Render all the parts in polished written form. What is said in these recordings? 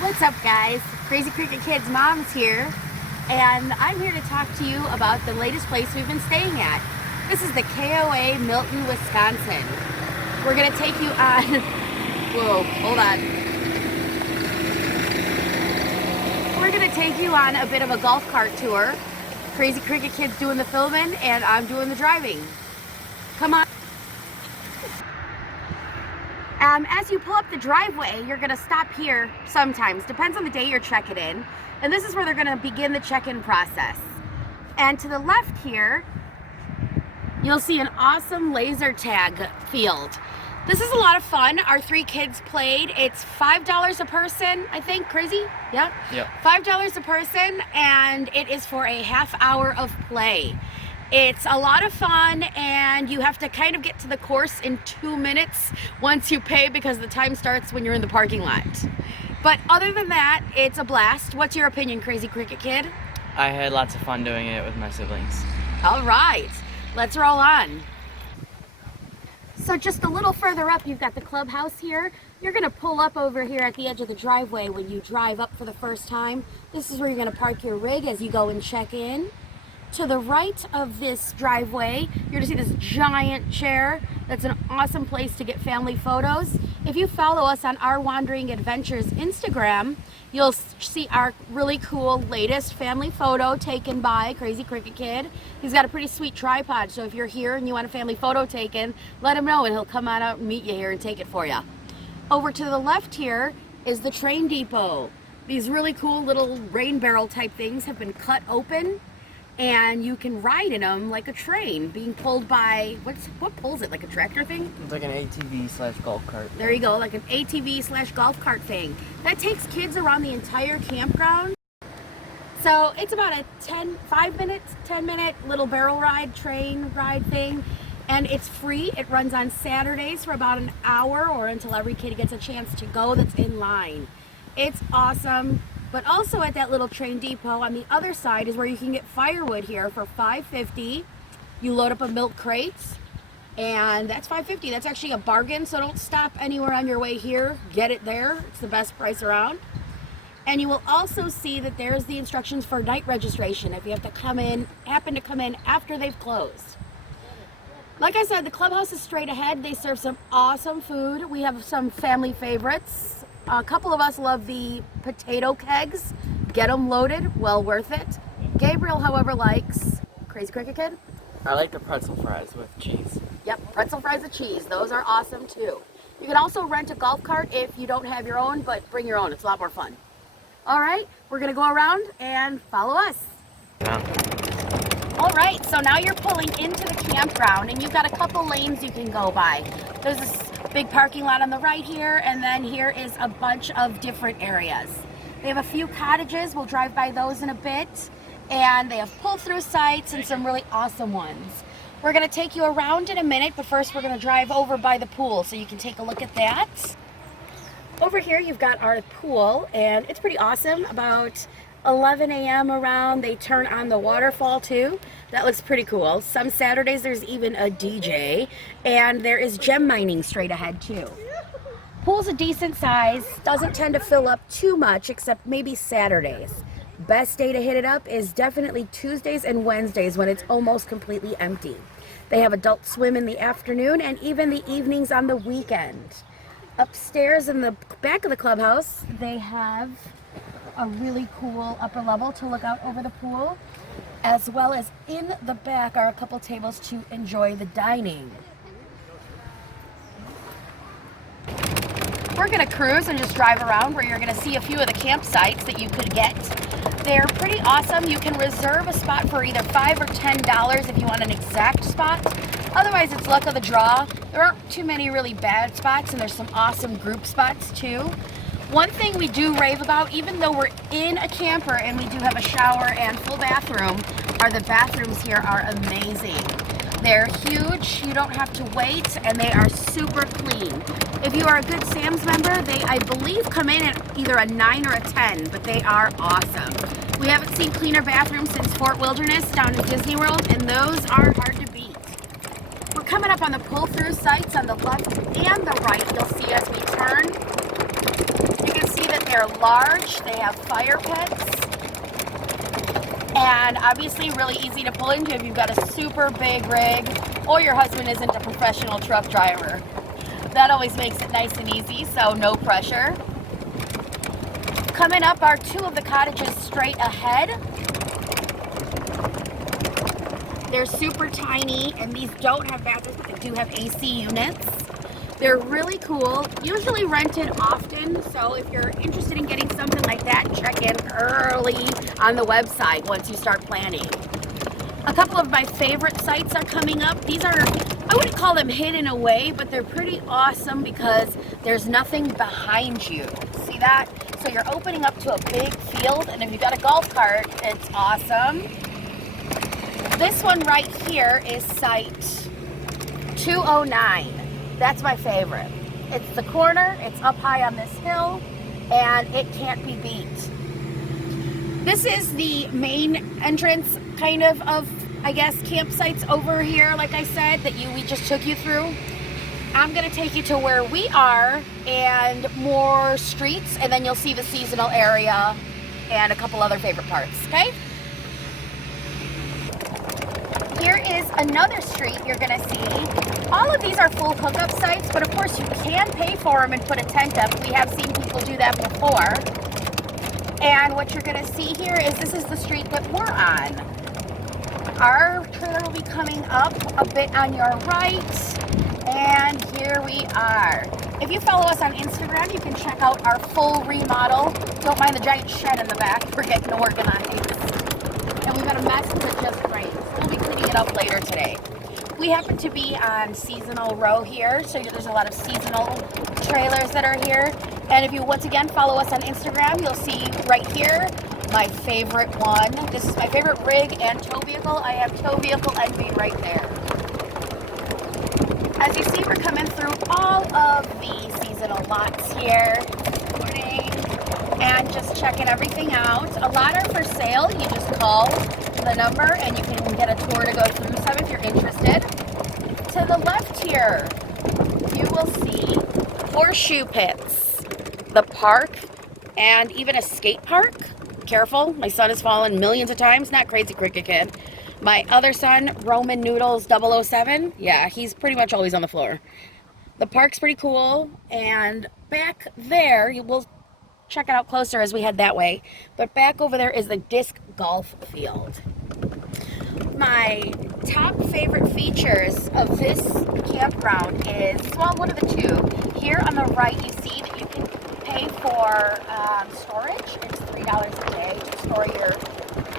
What's up, guys? Crazy Cricket Kids Mom's here, and I'm here to talk to you about the latest place we've been staying at. This is the KOA Milton, Wisconsin. We're gonna take you on, whoa, hold on. We're gonna take you on a bit of a golf cart tour. Crazy Cricket Kids doing the filming, and I'm doing the driving. Come on. As you pull up the driveway, you're gonna stop here sometimes, depends on the day you're checking in. And this is where they're gonna begin the check-in process. And to the left here, you'll see an awesome laser tag field. This is a lot of fun. Our 3 kids played. It's $5 a person, I think. Crazy? Yeah? Yep. $5 a person, and it is for a half hour of play. It's a lot of fun, and you have to kind of get to the course in 2 minutes once you pay, because the time starts when you're in the parking lot. But other than that, it's a blast. What's your opinion, Crazy Cricket Kid? I had lots of fun doing it with my siblings. All right, let's roll on. So just a little further up, you've got the clubhouse here. You're gonna pull up over here at the edge of the driveway when you drive up for the first time. This is where you're gonna park your rig as you go and check in. To the right of this driveway, you're gonna see this giant chair. That's an awesome place to get family photos. If you follow us on Our Wandering Adventures Instagram, you'll see our really cool latest family photo taken by Crazy Cricket Kid. He's got a pretty sweet tripod, so if you're here and you want a family photo taken, let him know and he'll come on out and meet you here and take it for you. Over to the left here is the train depot. These really cool little rain barrel type things have been cut open, and you can ride in them like a train being pulled by, what pulls it, like a tractor thing? It's like an ATV/golf cart. There you go, like an ATV/golf cart thing. That takes kids around the entire campground. So it's about a 10 minute little barrel ride, train ride thing. And it's free. It runs on Saturdays for about an hour, or until every kid gets a chance to go that's in line. It's awesome. But also at that little train depot on the other side is where you can get firewood here for $5.50. You load up a milk crate, and that's $5.50. That's actually a bargain, so don't stop anywhere on your way here. Get it there. It's the best price around. And you will also see that there's the instructions for night registration if you have to happen to come in after they've closed. Like I said, the clubhouse is straight ahead. They serve some awesome food. We have some family favorites. A couple of us love the potato kegs. Get them loaded, well worth it. Gabriel, however, likes Crazy Cricket Kid. I like the pretzel fries with cheese. Yep, pretzel fries with cheese. Those are awesome too. You can also rent a golf cart if you don't have your own, but bring your own. It's a lot more fun. All right, we're gonna go around and follow us. Yeah. All right, so now you're pulling into the campground, and you've got a couple lanes you can go by. There's this big parking lot on the right here, and then here is a bunch of different areas. They have a few cottages. We'll drive by those in a bit, and they have pull-through sites and some really awesome ones. We're gonna take you around in a minute, but first we're gonna drive over by the pool so you can take a look at that. Over here you've got our pool, and it's pretty awesome. About 11 a.m. around, they turn on the waterfall too. That looks pretty cool. Some Saturdays there's even a DJ, and there is gem mining straight ahead too. Pool's a decent size, doesn't tend to fill up too much except maybe Saturdays. Best day to hit it up is definitely Tuesdays and Wednesdays when it's almost completely empty. They have adult swim in the afternoon and even the evenings on the weekend. Upstairs in the back of the clubhouse, they have a really cool upper level to look out over the pool, as well as in the back are a couple tables to enjoy the dining. We're gonna cruise and just drive around where you're gonna see a few of the campsites that you could get. They're pretty awesome. You can reserve a spot for either $5 or $10 if you want an exact spot. Otherwise, it's luck of the draw. There aren't too many really bad spots, and there's some awesome group spots too. One thing we do rave about, even though we're in a camper and we do have a shower and full bathroom, are the bathrooms here are amazing. They're huge, you don't have to wait, and they are super clean. If you are a Good Sam's member, they, I believe, come in at either a 9 or a 10, but they are awesome. We haven't seen cleaner bathrooms since Fort Wilderness down in Disney World, and those are hard to beat. We're coming up on the pull-through sites on the left and the right. You'll see as we turn. You can see that They are large, they have fire pits, and obviously really easy to pull into if you've got a super big rig or your husband isn't a professional truck driver. That always makes it nice and easy, so no pressure. Coming up are two of the cottages straight ahead. They're super tiny, and these don't have bathrooms, but they do have AC units. They're really cool, usually rented often, so if you're interested in getting something like that, check in early on the website once you start planning. A couple of my favorite sites are coming up. These are, I wouldn't call them hidden away, but they're pretty awesome because there's nothing behind you. See that? So you're opening up to a big field, and if you've got a golf cart, it's awesome. This one right here is site 209. That's my favorite. It's the corner, it's up high on this hill, and it can't be beat. This is the main entrance kind of I guess, campsites over here, like I said, that we just took you through. I'm gonna take you to where we are and more streets, and then you'll see the seasonal area and a couple other favorite parts, okay? Here is another street you're gonna see. All of these are full hookup sites, but of course you can pay for them and put a tent up. We have seen people do that before. And what you're gonna see here is this is the street that we're on. Our trailer will be coming up a bit on your right, and here we are. If you follow us on Instagram, you can check out our full remodel. Don't mind the giant shed in the back, we're getting organized. And we've got a mess because it just rained. We'll be cleaning it up later today. We happen to be on Seasonal Row here, so there's a lot of seasonal trailers that are here. And if you once again follow us on Instagram, you'll see right here my favorite one. This is my favorite rig and tow vehicle. I have tow vehicle envy right there. As you see, we're coming through all of the seasonal lots here. Morning. And just checking everything out. A lot are for sale. You just call the number and you can get a tour to go through some if you're interested. To the left here, you will see horseshoe pits, the park, and even a skate park. Careful, my son has fallen millions of times, not Crazy Cricket Kid. My other son, Roman Noodles 007, yeah, he's pretty much always on the floor. The park's pretty cool, and back there, you will check it out closer as we head that way, but back over there is the disc golf field. My top favorite features of this campground is, well, one of the two. Here on the right, you see that you can pay for storage. It's $3 a day to store your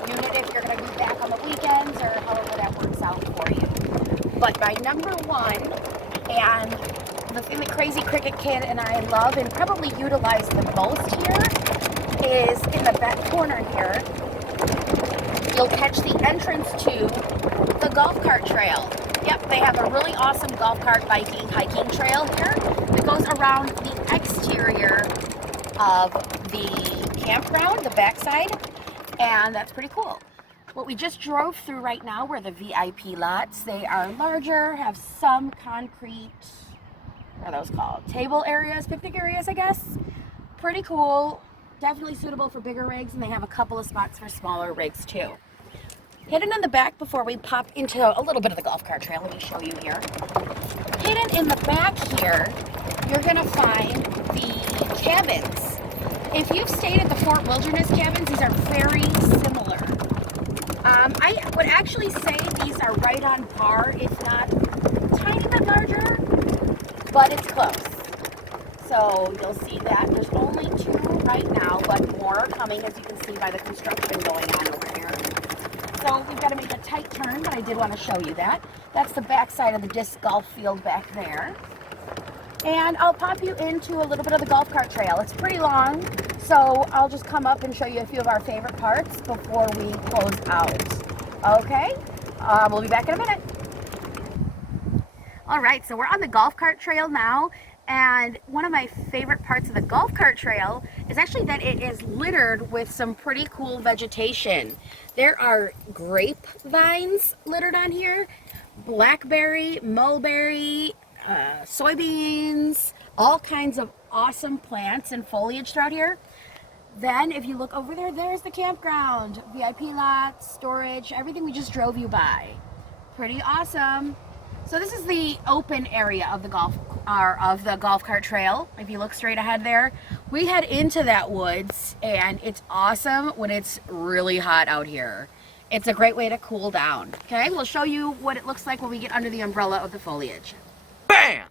unit if you're going to be back on the weekends or however that works out for you. But my number one, and the thing that Crazy Cricket Kid and I love and probably utilize the most here, is in the back corner here, you'll catch the entrance to the golf cart trail. Yep, they have a really awesome golf cart biking, hiking trail here that goes around the exterior of the campground, the backside, and that's pretty cool. What we just drove through right now were the VIP lots. They are larger, have some concrete, what are those called? Table areas, picnic areas, I guess. Pretty cool, definitely suitable for bigger rigs, and they have a couple of spots for smaller rigs too. Hidden in the back before we pop into a little bit of the golf cart trail, let me show you here. Hidden in the back here, you're gonna find the cabins. If you've stayed at the Fort Wilderness cabins, these are very similar. I would actually say these are right on par, if not a tiny bit larger, but it's close. So you'll see that there's only two right now, but more are coming, as you can see by the construction going on over here. So we've got to make a tight turn, but I did want to show you that. That's the back side of the disc golf field back there. And I'll pop you into a little bit of the golf cart trail. It's pretty long, so I'll just come up and show you a few of our favorite parts before we close out. Okay? We'll be back in a minute. All right, so we're on the golf cart trail now, and one of my favorite parts of the golf cart trail is actually that it is littered with some pretty cool vegetation. There are grapevines littered on here, blackberry, mulberry, soybeans, All kinds of awesome plants and foliage throughout here. Then if you look over there, there's the campground, VIP lots, storage, everything we just drove you by. Pretty awesome. So this is the open area of the golf cart trail. If you look straight ahead there, we head into that woods, and it's awesome when it's really hot out here. It's a great way to cool down. Okay, we'll show you what it looks like when we get under the umbrella of the foliage. Bam!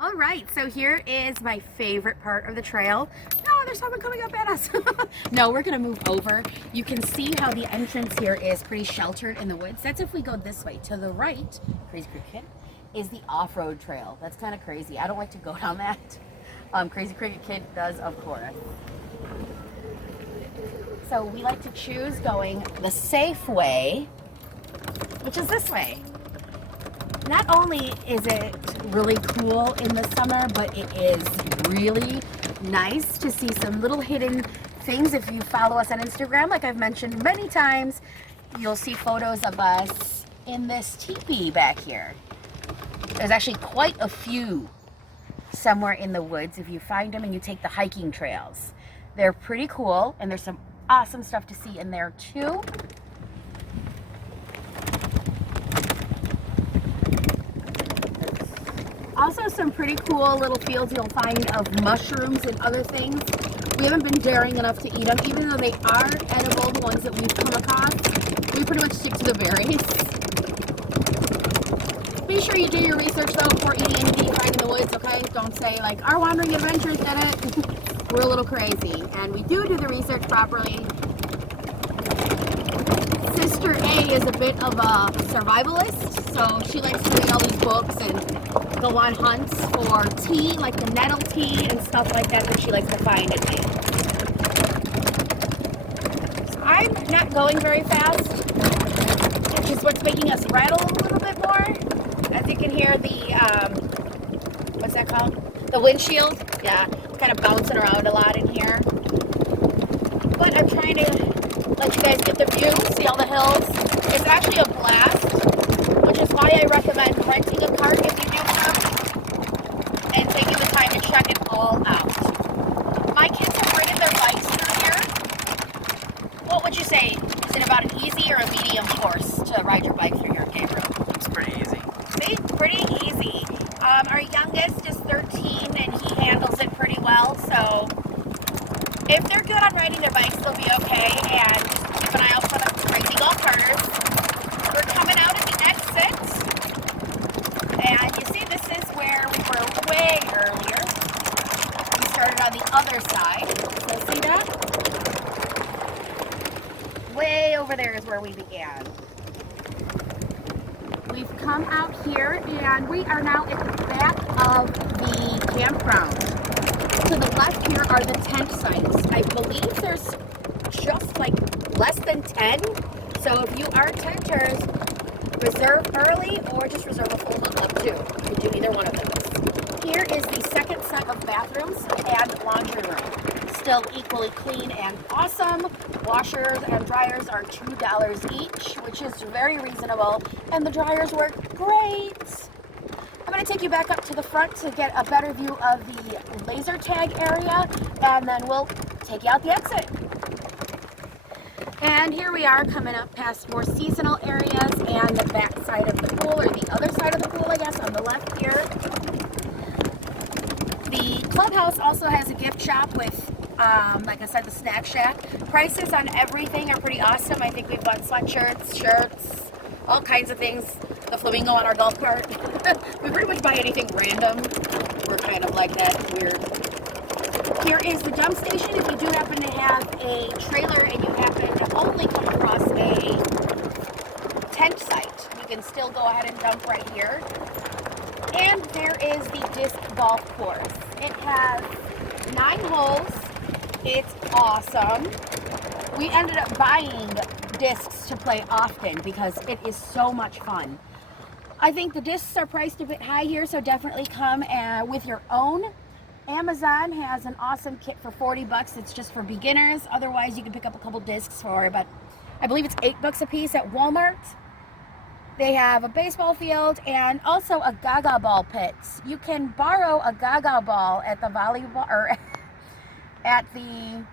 All right, so here is my favorite part of the trail. No, there's someone coming up at us. No, we're gonna move over. You can see how the entrance here is pretty sheltered in the woods. That's if we go this way. To the right, Crazy Cricket Kid, is the off-road trail. That's kind of crazy. I don't like to go down that. Crazy Cricket Kid does, of course. So we like to choose going the safe way, which is this way. Not only is it really cool in the summer, but it is really nice to see some little hidden things. If you follow us on Instagram, like I've mentioned many times, you'll see photos of us in this teepee back here. There's actually quite a few somewhere in the woods if you find them and you take the hiking trails. They're pretty cool, and there's some awesome stuff to see in there too. Also some pretty cool little fields you'll find of mushrooms and other things. We haven't been daring enough to eat them, even though they are edible, the ones that we've come across. We pretty much stick to the berries. Be sure you do your research though before eating anything you find in the woods, okay? Don't say like, our wandering adventures did it. We're a little crazy, and we do the research properly. Sister A is a bit of a survivalist, so she likes to read all these books and go on hunts for tea, like the nettle tea and stuff like that she likes to find at night. So I'm not going very fast, which is what's making us rattle a little bit more. As you can hear the, what's that called? The windshield. Yeah, it's kind of bouncing around a lot in here. But I'm trying to let you guys get the view, see all the hills. It's actually a blast, which is why I recommend renting a cart if you do have, and taking the time to check it all out. My kids have ridden their bikes through here. What would you say? Is it about an easy or a medium course to ride your bike through here, Gabriel? It's pretty easy. See? Pretty easy. Our youngest is 13 and he handles it pretty well, so if they're good on riding their bikes, they'll be okay. And just keep an eye out for the crazy golf carters. We're coming out at the exit. And you see, this is where we were way earlier. We started on the other side. So see that? Way over there is where we began. We've come out here and we are now at the back of the campground. To the left here are the tent sites. I believe there's just like less than 10. So if you are tenters, reserve early or just reserve a full month up to. You can do either one of those. Here is the second set of bathrooms and laundry room. Still equally clean and awesome. Washers and dryers are $2 each, which is very reasonable. And the dryers work great. I'm going to take you back up to the front to get a better view of the laser tag area, and then we'll take you out the exit. And here we are coming up past more seasonal areas and the back side of the pool, or the other side of the pool, I guess, on the left here. The clubhouse also has a gift shop with, like I said, the snack shack. Prices on everything are pretty awesome. I think we've got sweatshirts, shirts, all kinds of things. The flamingo on our golf cart. We pretty much buy anything random. We're kind of like that, weird. Here is the dump station. If you do happen to have a trailer and you happen to only come across a tent site, you can still go ahead and dump right here. And there is the disc golf course. It has 9 holes. It's awesome. We ended up buying discs to play often because it is so much fun. I think the discs are priced a bit high here, so definitely come with your own. Amazon has an awesome kit for 40 bucks. It's just for beginners. Otherwise, you can pick up a couple discs for about, I believe it's $8 a piece at Walmart. They have a baseball field and also a gaga ball pit. You can borrow a gaga ball at the volleyball or at the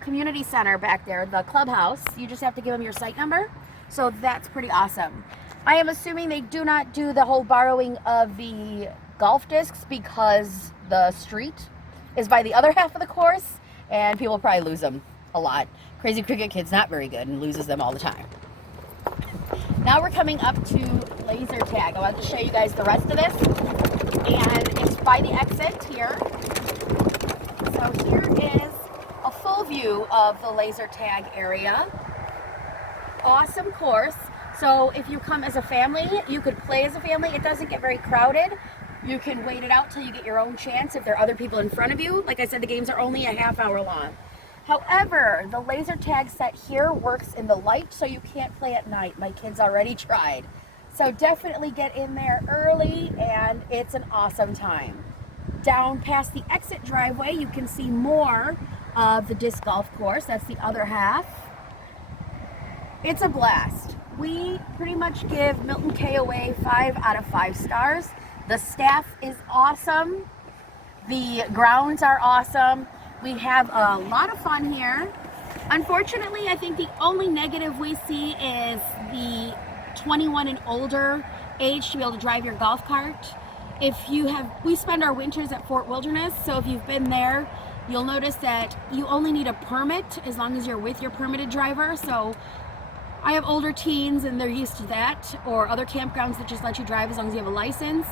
community center back there, the clubhouse. You just have to give them your site number. So that's pretty awesome. I am assuming they do not do the whole borrowing of the golf discs because the street is by the other half of the course and people probably lose them a lot. Crazy Cricket Kid's not very good and loses them all the time. Now we're coming up to laser tag. I wanted to show you guys the rest of this. And it's by the exit here. So here is a full view of the laser tag area. Awesome course. So if you come as a family, you could play as a family. It doesn't get very crowded. You can wait it out till you get your own chance if there are other people in front of you. Like I said, the games are only a half hour long. However, the laser tag set here works in the light, so you can't play at night. My kids already tried. So definitely get in there early, and it's an awesome time. Down past the exit driveway, you can see more of the disc golf course. That's the other half. It's a blast. We pretty much give MIlton Koa 5 out of 5 stars. The staff is awesome. The grounds are awesome. We have a lot of fun here. Unfortunately, I think the only negative we see is the 21 and older age to be able to drive your golf cart. We spend our winters at Fort Wilderness, so if you've been there, you'll notice that you only need a permit as long as you're with your permitted driver. So I have older teens and they're used to that, or other campgrounds that just let you drive as long as you have a license.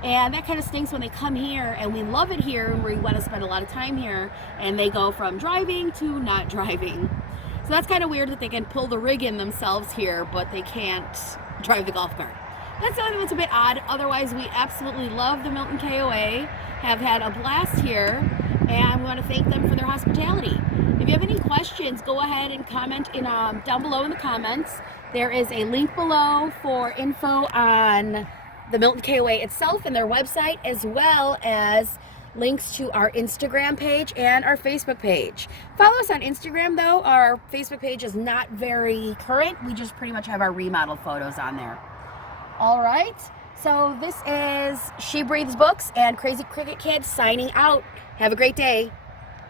And that kind of stinks when they come here, and we love it here and we want to spend a lot of time here, and they go from driving to not driving. So that's kind of weird that they can pull the rig in themselves here, but they can't drive the golf cart. That's the only thing that's a bit odd. Otherwise, we absolutely love the MIlton Koa, have had a blast here, and we want to thank them for their hospitality. If you have any questions, go ahead and comment down below in the comments. There is a link below for info on the MIlton Koa itself and their website, as well as links to our Instagram page and our Facebook page. Follow us on Instagram though. Our Facebook page is not very current. We just pretty much have our remodel photos on there. All right, so this is She Breathes Books and Crazy Cricket Kid signing out. Have a great day.